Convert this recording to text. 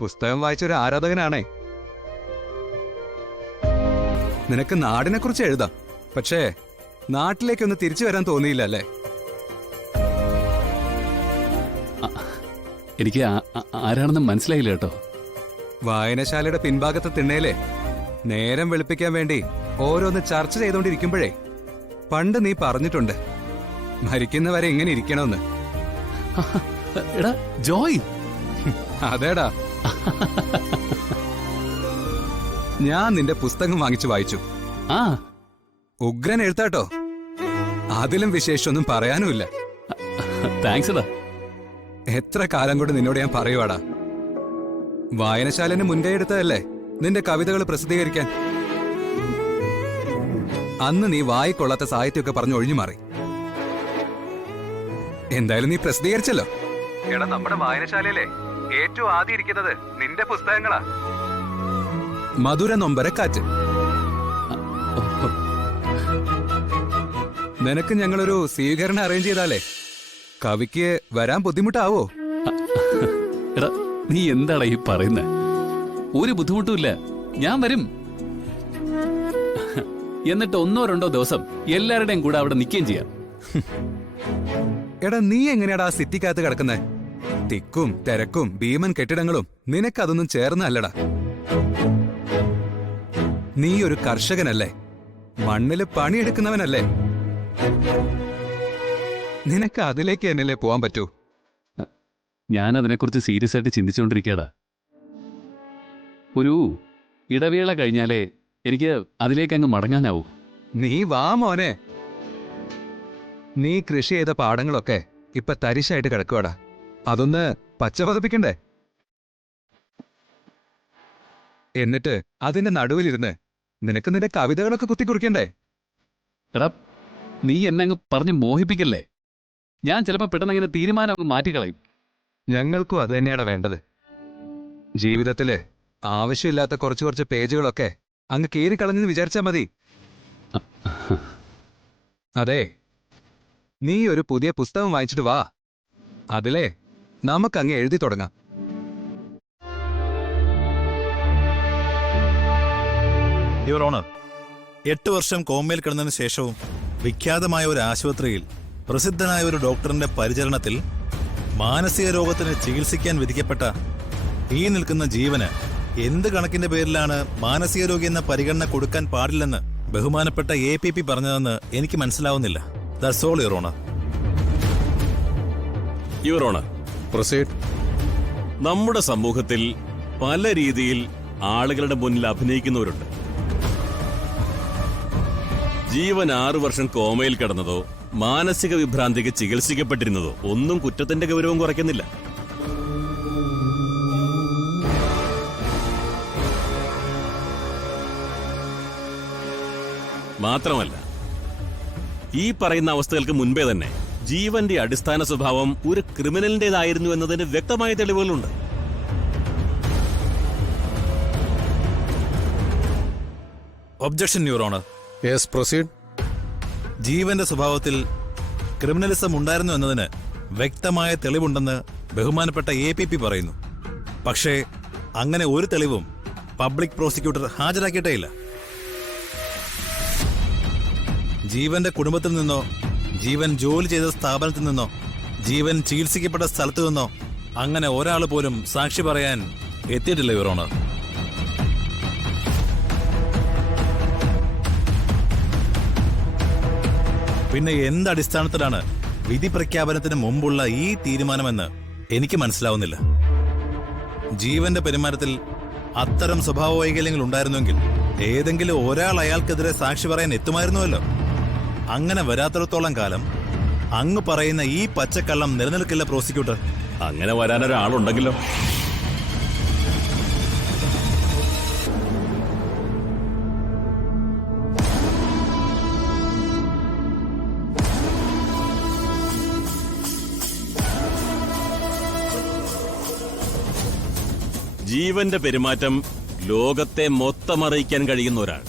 പുസ്തകം വായിച്ചൊരു ആരാധകനാണേ. നിനക്ക് നാടിനെ കുറിച്ച് എഴുതാം, പക്ഷേ നാട്ടിലേക്കൊന്ന് തിരിച്ചു വരാൻ തോന്നിയില്ല അല്ലേ? എനിക്ക് ആരാണെന്ന് മനസ്സിലായില്ല കേട്ടോ. വായനശാലയുടെ പിൻഭാഗത്തെ തിണ്ണയിലെ നേരം വെളുപ്പിക്കാൻ വേണ്ടി ഓരോന്ന് ചർച്ച ചെയ്തോണ്ടിരിക്കുമ്പോഴേ പണ്ട് നീ പറഞ്ഞിട്ടുണ്ട് മരിക്കുന്നവരെ എങ്ങനെ ഇരിക്കണമെന്ന്. എടാ ജോയ്. അതേടാ, ഞാൻ നിന്റെ പുസ്തകം വാങ്ങിച്ചു വായിച്ചു. ആ ഉഗ്രൻ എഴുത്താട്ടോ, അതിലും വിശേഷമൊന്നും പറയാനുമില്ല. താങ്ക്സ് എടാ. എത്ര കാലം കൊണ്ട് നിന്നോട് ഞാൻ പറയുവാടാ, വായനശാലന് മുൻകൈ എടുത്തതല്ലേ നിന്റെ കവിതകൾ പ്രസിദ്ധീകരിക്കാൻ. അന്ന് നീ വായിക്കൊള്ളാത്ത സാഹിത്യമൊക്കെ പറഞ്ഞു ഒഴിഞ്ഞു മാറി. എന്തായാലും നീ പ്രസിദ്ധീകരിച്ചല്ലോ. എടാ, നമ്മുടെ വായനശാലയിലെ ഏറ്റവും ആദ്യം ഇരിക്കുന്നത് നിന്റെ പുസ്തകങ്ങളാ. മധുര നൊമ്പരക്കാറ്റ്. നിനക്ക് ഞങ്ങളൊരു സ്വീകരണം അറേഞ്ച് ചെയ്താലേ കവിക്ക് വരാൻ ബുദ്ധിമുട്ടാവോ? എടാ, നീ എന്താടാ ഈ പറയുന്നത്? ഒരു ബുദ്ധിമുട്ടുമില്ല, ഞാൻ വരും. എന്നിട്ട് 1-2 ദിവസം എല്ലാവരുടെയും കൂടെ അവിടെ നിൽക്കുകയും ചെയ്യാം. എടാ, നീ എങ്ങനെയാടാ സിറ്റിക്കകത്ത് കിടക്കുന്നേ? തിക്കും തിരക്കും ഭീമൻ കെട്ടിടങ്ങളും നിനക്കതൊന്നും ചേർന്നല്ലടാ. നീ ഒരു കർഷകനല്ലേ, മണ്ണില് പണിയെടുക്കുന്നവനല്ലേ? നിനക്ക് അതിലേക്ക് എന്നല്ലേ പോവാൻ പറ്റൂ? ഞാൻ അതിനെക്കുറിച്ച് സീരിയസ് ആയിട്ട് ചിന്തിച്ചുകൊണ്ടിരിക്കുകയാടാ. ഒരു ഇടവേള കഴിഞ്ഞാലേ എനിക്ക് അതിലേക്ക് അങ്ങ് മടങ്ങാനാവൂ. നീ വാ മോനെ. നീ കൃഷി ചെയ്ത പാടങ്ങളൊക്കെ ഇപ്പൊ തരിശായിട്ട് കിടക്കുവാടാ. അതൊന്ന് പച്ചപതപ്പിക്കണ്ടേ? എന്നിട്ട് അതിന്റെ നടുവിലിരുന്ന് നിനക്ക് നിന്റെ കവിതകളൊക്കെ കുത്തിക്കുറിക്കണ്ടേ? എടാ, നീ എന്നെ അങ്ങ് പറഞ്ഞ് മോഹിപ്പിക്കല്ലേ. ഞാൻ ചിലപ്പോൾ പെട്ടെന്ന് അങ്ങനെ തീരുമാനം അങ്ങ് മാറ്റിക്കളയും. ഞങ്ങൾക്കും അത് തന്നെയാണ് വേണ്ടത്. ജീവിതത്തില് ആവശ്യമില്ലാത്ത കുറച്ച് പേജുകളൊക്കെ അങ്ങ് കീറിക്കളഞ്ഞെന്ന് വിചാരിച്ചാ മതി. അതെ, നീ ഒരു പുതിയ പുസ്തകം വായിച്ചിട്ട് വാ. അതിലെ നമുക്കങ്ങ് എഴുതി തുടങ്ങാം. യുവർ ഓണർ, 8 വർഷം കോമയിൽ കിടന്നതിന് ശേഷവും വിഖ്യാതമായ ഒരു ആശുപത്രിയിൽ പ്രസിദ്ധനായ ഒരു ഡോക്ടറിന്റെ പരിചരണത്തിൽ മാനസിക രോഗത്തിന് ചികിത്സിക്കാൻ വിധിക്കപ്പെട്ട ഈ നിൽക്കുന്ന ജീവന് എന്ത് കണക്കിന്റെ പേരിലാണ് മാനസിക രോഗി എന്ന പരിഗണന കൊടുക്കാൻ പാടില്ലെന്ന് ബഹുമാനപ്പെട്ട APP പറഞ്ഞതെന്ന് എനിക്ക് മനസ്സിലാവുന്നില്ല. That's all your honour. Your honour, proceed. നമ്മുടെ സമൂഹത്തിൽ പല രീതിയിൽ ആളുകളുടെ മുന്നിൽ അഭിനയിക്കുന്നവരുണ്ട്. ജീവൻ 6 വർഷം കോമയിൽ കിടന്നതോ മാനസിക വിഭ്രാന്തിക്ക് ചികിത്സിക്കപ്പെട്ടിരുന്നതോ ഒന്നും കുറ്റത്തിന്റെ ഗൗരവം കുറയ്ക്കുന്നില്ല. മാത്രമല്ല, ഈ പറയുന്ന അവസ്ഥകൾക്ക് മുൻപേ തന്നെ ജീവന്റെ അടിസ്ഥാന സ്വഭാവം ഒരു ക്രിമിനലിന്റേതായിരുന്നു എന്നതിന് വ്യക്തമായ തെളിവുകളുണ്ട്. Objection your honour. Yes, proceed. ജീവന്റെ സ്വഭാവത്തിൽ ക്രിമിനലിസം ഉണ്ടായിരുന്നു എന്നതിന് വ്യക്തമായ തെളിവുണ്ടെന്ന് ബഹുമാനപ്പെട്ട APP പറയുന്നു. പക്ഷേ അങ്ങനെ ഒരു തെളിവും പബ്ലിക് പ്രോസിക്യൂട്ടർ ഹാജരാക്കിയിട്ടേയില്ല. ജീവന്റെ കുടുംബത്തിൽ നിന്നോ, ജീവൻ ജോലി ചെയ്ത സ്ഥാപനത്തിൽ നിന്നോ, ജീവൻ ചികിത്സിക്കപ്പെട്ട സ്ഥലത്തു നിന്നോ അങ്ങനെ ഒരാൾ പോലും സാക്ഷി പറയാൻ എത്തിയിട്ടില്ല യുവർ ഓണർ. പിന്നെ എന്തടിസ്ഥാനത്തിലാണ് വിധി പ്രഖ്യാപനത്തിന് മുമ്പുള്ള ഈ തീരുമാനമെന്ന് എനിക്ക് മനസ്സിലാവുന്നില്ല. ജീവന്റെ പെരുമാറ്റത്തിൽ അത്തരം സ്വഭാവ വൈകല്യങ്ങൾ ഉണ്ടായിരുന്നുവെങ്കിൽ ഏതെങ്കിലും ഒരാൾ അയാൾക്കെതിരെ സാക്ഷി പറയാൻ എത്തുമായിരുന്നുവല്ലോ. അങ്ങനെ വരാത്തിടത്തോളം കാലം അങ്ങ് പറയുന്ന ഈ പച്ചക്കള്ളം നിലനിൽക്കില്ല പ്രോസിക്യൂട്ടർ. അങ്ങനെ വരാനൊരാളുണ്ടെങ്കിലോ? ജീവന്റെ പെരുമാറ്റം ലോകത്തെ മൊത്തം അറിയിക്കാൻ കഴിയുന്ന ഒരാൾ.